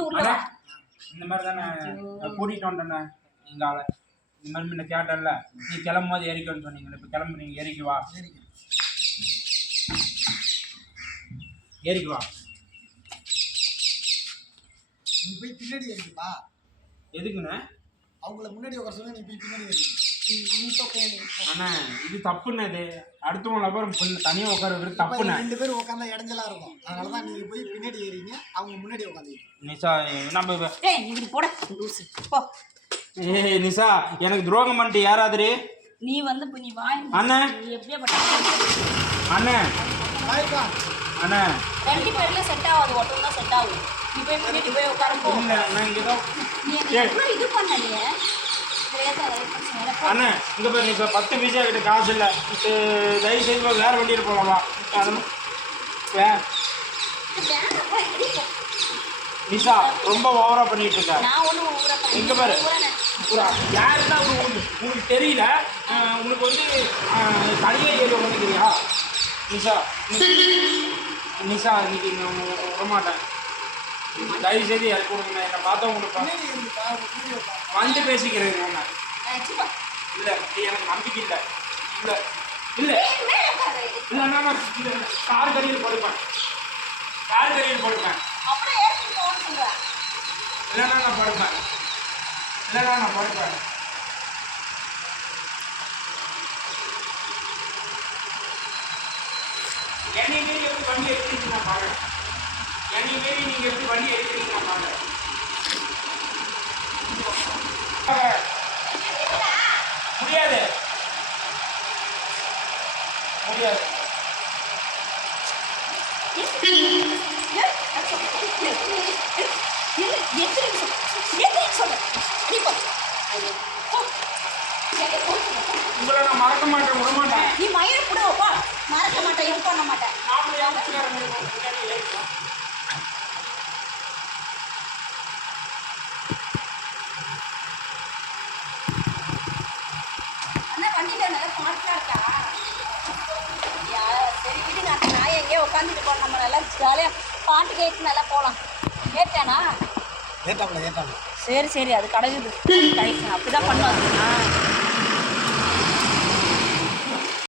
இங்கிட்டு உள்ள அண்ணா, வா. இந்த மாதிரி தானே கூட்டிகிட்டு வந்துட்டேண்ணே எங்கள் ஆளை. இந்த மாதிரி முன்ன கேட்டல நீ கிளம்பும் போது ஏறிக்கோன்னு சொன்னீங்க இப்போ கிளம்பு நீங்கள் ஏறிக்கு வா. ஏறிக்கு வா. நீ போய் பின்னாடி ஏறிப்பா எதுக்குண்ணே அவங்கள முன்னாடி உட்கார சொன்னா நீ பின்னாடி. அண்ணா இது தப்புண்ணே இது. அடுத்தவங்கள அப்புறம் தனியாக உட்கார தப்புண்ணே? ரெண்டு பேரும் உட்காந்தா இடைஞ்சலா இருக்கும். அதனால தான் நீங்க போய் பின்னாடி ஏறிங்க அவங்க முன்னாடி உட்காந்து நிஷா நம்ம ஏய் நீ இப்படி போட. லூசு. போ. ஏய் நிஷா எனக்கு துரோகம் பண்ணிட்டு யாராதுரி? நீ வந்து இப்ப நீ வாய் அண்ணே. நீ எப்படியே பட்ட அண்ணே. அண்ணே. ரெண்டு பேர்ல செட் ஆகாது. ஒருத்தன் தான் செட் ஆகும். நீ போய் முன்னாடி போய் உட்கார போ இல்லை நான் இங்கே தான் நீ எவ்வளவு இது பண்ணலையே. அண்ணே இங்க பாரு இப்போ பத்து பைசா கிட்ட காசு இல்லை. தயவு செய்து போ, வேற வண்டியில் போகலாமா வே. போய். நிஷா ரொம்ப ஓவரா பண்ணிட்டு இருக்க. இங்க பாரு. யாருன்னா உங்களுக்கு உங்களுக்கு தெரியல. உனக்கு வந்து அஹ், தனியா ஏறி உட்காந்துக்கிறியா நிஷா நிஷா இன்னைக்கு நான் விட மாட்டேன் தயவு செய்து எனக்கு கொடுங்க. என்னை பார்த்தா உங்களுக்கு வந்து பேசிக்கிறேன் நான் இல்லை எனக்கு நம்பிக்கை இல்லை. இல்லை. இல்லை. இல்லைன்னா நான் கார் கடியில் படுப்பேன். கார் கடியில் சொல்றேன் இல்லைன்னா நான் படுப்பேன். இல்லைன்னா நான் படுப்பேன். என்னை மீறி எப்படி வண்டி எடுக்கிறீங்க நான் பார்க்குறேன் என்னை மீறி நீங்கள் எப்படி வண்டி எடுக்கிறீங்க முடியாது. முடியாது. உங்களை நான் மறக்க மாட்டேன் விட மாட்டேன் நீ மயிர் புடுவப்பா மறக்க மாட்டேன் இது பண்ண மாட்டேன் நாமளே உட்கார முன்னாடி ஏறிக்கலாம் அண்ணா வண்டியில நல்லா பாட்டா இருக்கா யா சரி விடுங்க அந்த நாய் எங்கேயோ உட்காந்துட்டு போன நம்ம நல்லா ஜாலியாக பாட்டு கேட்டு நல்லா போகலாம் கேட்டானா? ஏத்தாப்புல ஏத்தாப்புல சரி சரி அது கடவுது கரெக்ட் அப்படிதான் பண்ணுவாங்க.